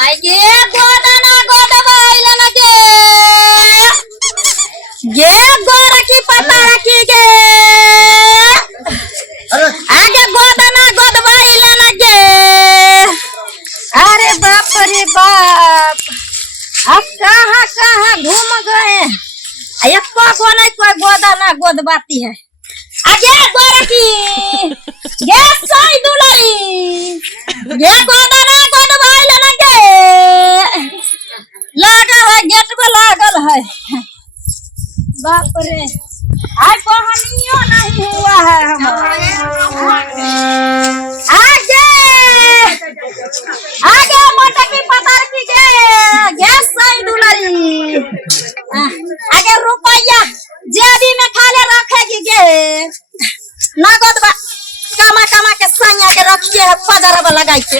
आगे गोदना गोदबाइला ना गे गोरा की पता रखी गे आगे गोदना गोदबाइला ना गे। अरे बाप रे बाप, अब कहाँ कहाँ घूम गए। को नहीं कोई गोदना गोदबाती है। आगे गोरा की गे सोई दुलाई गे गोदना गोदबाइला ना गे। लागल है गेट पे लागल है। बाप रे आज कहानियों नहीं हुआ है हमारा। आगे आगे मोटा की पतार की गैस सही दुलारी आगे रुपया जेबी में खाले रखेगी गे नगद कमा कमा के संया के रखिए है पजर में लगाई के।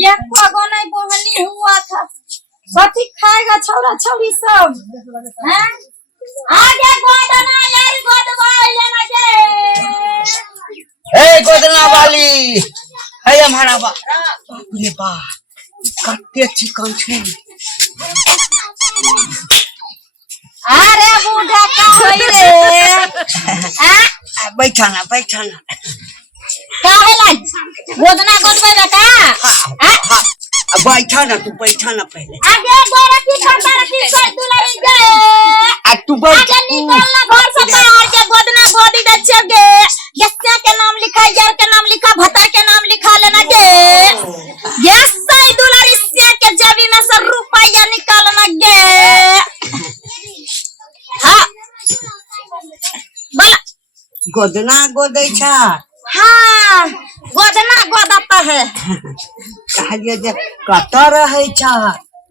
ये को नहीं बोहनी हुआ था कथी खाएगा छौरा छौरी सब हैं। आगे गोदना यार गोदवाइला ना गे। ए गोदना वाली है हमारा बा रे बा कते चिकन छे। अरे बूढ़ा का होई रे बैठा ना का है गोदना गोदबे बेटा बैठा ना तू बैठा ना पहले। आगे गोरा की पता रखी से दुलाई गे आ तू बैठ आगे निकलना घर से बाहर के गोदना गोदी दे छगे गस्या के नाम लिखा यार के नाम लिखा भता के नाम लिखा लेना गे। गैस सही दुलारी से के जेबी में से रुपया निकालना गे। हां बोला गोदना गोदै छा। हाँ गोदना गोदाता है। कहलिए जे कत रहै छा।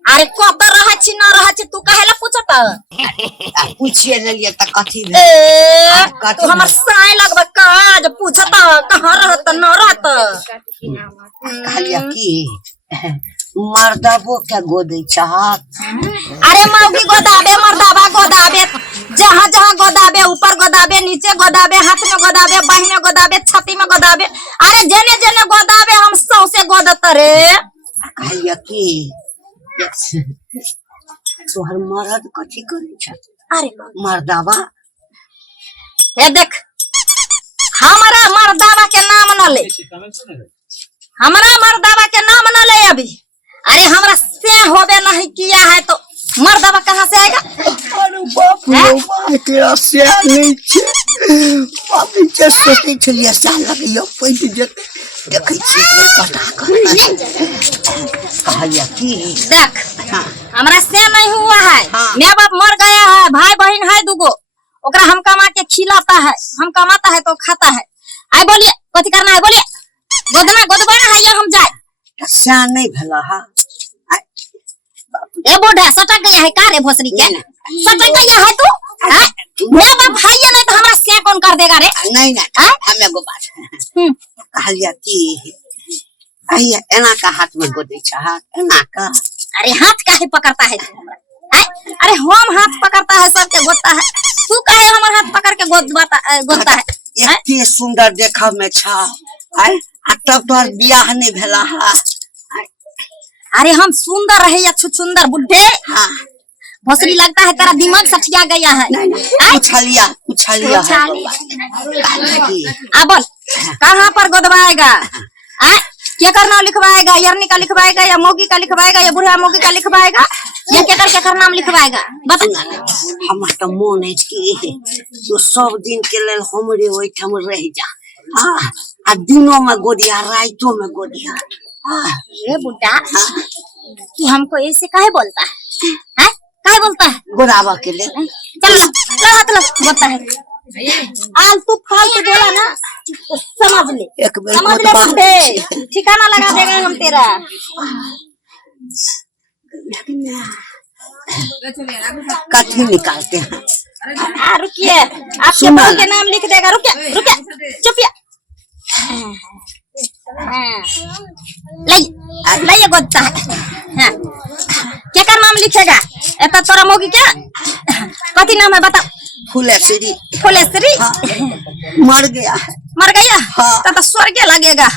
अरे कत रह छी न रह छी तू काहेला पूछत पूछिए लेलिए त कथी तू हमर साई लगबे काज पूछत कहां रहत न रहत। कहलिए की मर्दाबो के गोदै छा। अरे मौगी गोदाबे मर्दाबा गोदाबे जहां जहां गोदाबे ऊपर गोदाबे नीचे गोदाबे हाथ में गोदाबे बाह में गोदाबे छाती में गोदाबे। अरे जेने जेने गोदाबे हम सौसे गोदत रे। कहलिए की तोहर मर्द कथी करे छ। अरे मर्दाबा ए देख हमारा मर्दाबा के नाम न ले हमारा मर्दाबा के नाम न ले अभी। अरे हमरा से होबे नहीं किया है तो मर्दाबा कहाँ से आएगा। अरे बाप रे बाप तेरा से नहीं छे पापी के सोते छलिए साल लगियो पैट जते देखै छी पता कर। कहलिए की देख हमरा से नहीं हुआ है। माँ बाप मर गया है भाई बहन है दुगो ओकरा हम कमा के खिलाता है हम कमाता है तो खाता है। आई बोलिए कथी करना है बोलिए गोदना गोदबाना है या हम जाए। सा नहीं भला हा ए बोढ़ा सटक गया है का रे भोसरी के सटक गया है तू माँ बाप है या नहीं तो हमरा से कौन कर देगा रे। नहीं हमें गो बात कहलिए की आइए एना का हाथ में गोदै छा एना का। अरे हाथ काहे पकड़ता है तू हमरा। अरे हम हाथ पकड़ता है सबके गोदता है तू काहे हमर हाथ पकड़ के गोदता है। इतनी सुंदर देखा में छा आई तब तोहर बियाह नहीं भेला हा। अरे हम सुंदर रहे या सुंदर बुड्ढे। हाँ भोसड़ी लगता है तेरा दिमाग सठिया गया है। उछलिया अब बोल कहाँ पर गोदवाएगा क्या करना लिखवाएगा यरनी का लिखवाएगा या मोगी का लिखवाएगा या बुढ़िया मोगी का लिखवाएगा या क्या नाम लिखवाएगा बता। हमर त मन है कि तो सब दिन के लेल हमरे ओइठम रह जा आ दिनों में गोदिया रातों में गोदिया। ये बुड्ढा तू हमको ऐसे काहे बोलता है काहे बोलता है गोदावा के लिए। चल बोलता है आलतू फालतू बोला ना तो समझ ले एक समझ ले बुड्ढे ठिकाना लगा देगा हम तेरा। कथी निकालते हैं। रुकिए आपके बहू के नाम लिख देगा। रुकिए चुपिया लाइए गोदता है क्या कर नाम लिखेगा। ऐसा तोरा मोगी क्या कथी नाम है बता। फुलेश्वरी फुलेश्वरी मर गया है। मर गया हाँ। तो स्वर्ग लगेगा।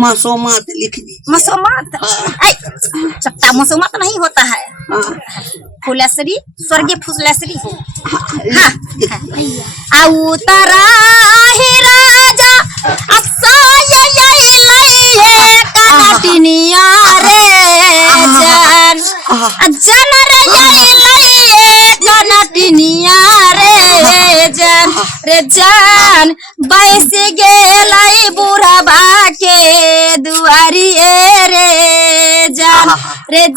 मसोमत लिख दी। मसोमत चट्टा मसोमत नहीं होता है, फुलेसरी स्वर्गीय फुलेसरी हो। हाँ आउ तारा ही राजा कनटिनिया रे जान जन रे कनटिनिया रे जान बैस गेलाई बुढ़ाबा के दुआरी रे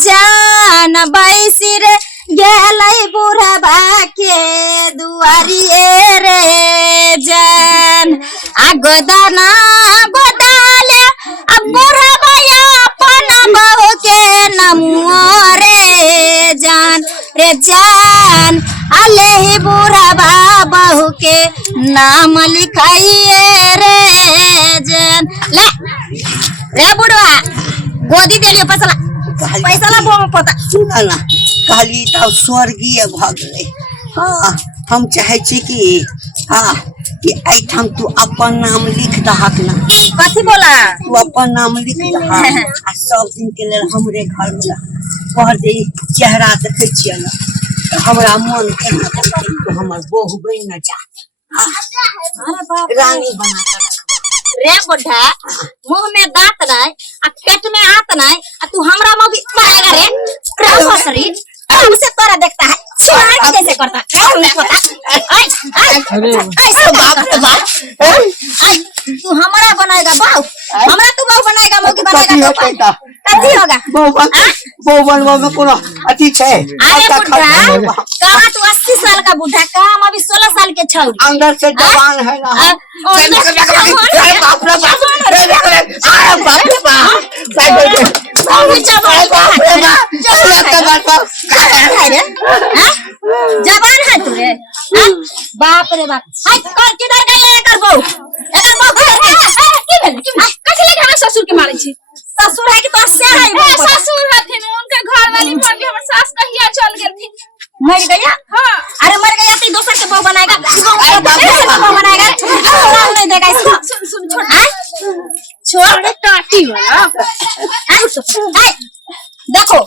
जान बैस रे गेलाई बुढ़ाबा के दुआरी रे जान आ गोदाना गोदाले अब बुढ़ाबा अपन बहू के नमुआ रे जान अले ही बुढ़ाबा बहू के नाम लिखाइए रे जान। ले रे बुढ़वा गोदी दे लियो पैसा ला बोम पता सुना ना कहली तब स्वर्गीय भ गए। हाँ हम चाहे छी कि हाँ कि ऐठम तू अपन नाम लिख दहक ना। कथी बोला? तू अपन नाम लिख दहक आ सब दिन के लेल हमरे घर में पढ़ दे चेहरा देखे छियै ना तो हमरा मन केना करतै तो हमर बहू बन न जा। अरे बाप रानी बना रे बुढ़ा मुंह में दांत नहीं आ पेट में हाथ नहीं आ तू हमरा मुंह भी मारेगा रे रामसरी हमसे तोरा देखता है सुहार कैसे करता नहीं पता। ऐसे बाप रे बाप तू हमरा बनाएगा बाऊ हमरा तू बाऊ बनाएगा मौकी बनाएगा तो कथी होगा बहू बनवा में कोनो अथी छै। अरे बुढ़ा कहां तू 80 साल का बुढ़ा कहां हम अभी 16 साल के छौरी अंदर से जवान है ना। अरे बाप रे बाप अरे बाप रे बाप जबान है तू रे बाप रे बाप हाय कर किधर गई एकर बहू कैसे लगे हमारे ससुर के मारे छी? ससुर है कि तो से है ससुर हथिन उनके घर वाली मर गई, हमर सास कहिया चल गेल थी। मर गया। हाँ अरे मर गया तो दूसरे के बहू बनाएगा बहू बनाएगा छोड़ नहीं देगा इसको। सुन छोड़ टाटी वाला देखो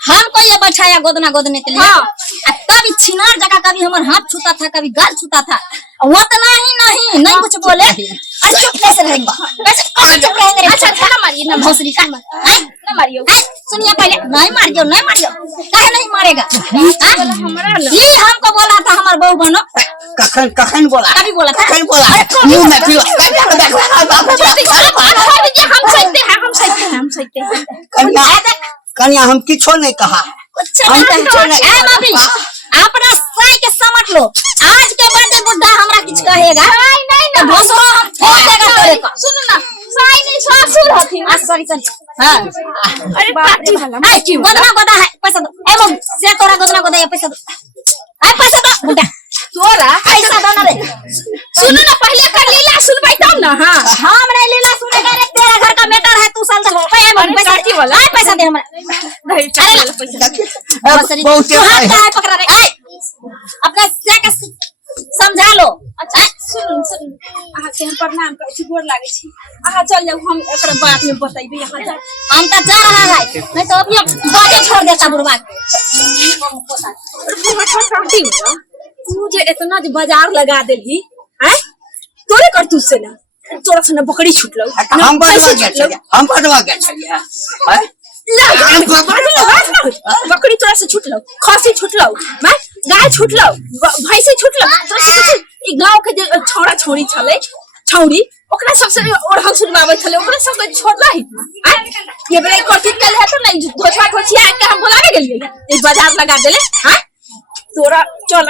हमको ये बैठाया गोदना गोदने के लिए। कभी छिनार जगह कभी हमारे हाथ छूता था कभी गाल छूता था वो तो नहीं कुछ बोले चुप कैसे रहेंगे कैसे चुप रहेंगे। अच्छा ना मारिए ना भोसरी का ना मारियो सुनिए पहले नहीं मारियो काहे नहीं मारेगा। हमरा ये हमको बोला था हमार बहू बनो कखन बोला कभी बोला था कखन बोला मुंह में पिलो हम सकते हैं कन्या हम किछो नहीं कहा कुछ नहीं अपना सही के समझ लो आज के बाद बुढ़ा हमरा कुछ कहेगा नहीं भोसरो हम फोड़ देगा तोरे को। सुनो ना साई नहीं ससुर हथिन। सॉरी हां अरे पार्टी वाला ए गोदना है पैसा दो ए मम से तोरा गोदना है पैसा दो पैसा दो बुढ़ा तोरा पैसा दो ना रे। सुनो ना पहले कर लीला सुनबै तब ना। हां हम नहीं लीला सुनेगा रे तेरा घर का मैटर है तू साल तक पैसा वाला पैसा दे हमरा नहीं चल पैसा बहुत है पकड़ा रे अपना से का समझा लो। अच्छा सुन आहा के हम प्रणाम करै छी गोर लागै छी आहा चल जाओ हम एकरा बात में बताइबे। यहां जा हम तो जा रहा है नहीं तो अभी बातें छोड़ देता बुढ़वा पार्टी वाला तू जे इतना जे बाजार लगा देली हैं तोरे कर तू से ना तोरा से ना बकरी छुटलो हम बढ़वा गया छलिए बकरी तोरा से छुटलो खसी छुटलो मैं गाय छुटलो भैंसी छुटलो ई गांव के जे छोरा छोरी छले छौरी ओकरा सबसे ओढ़न सुनवावे छले ओकरा सब छोड़ला ही ये बड़े कोशिश कर है तो नहीं धोछा ठोछिया के हम बोलावे गेलिए इस बाजार लगा देले। हां तोरा चल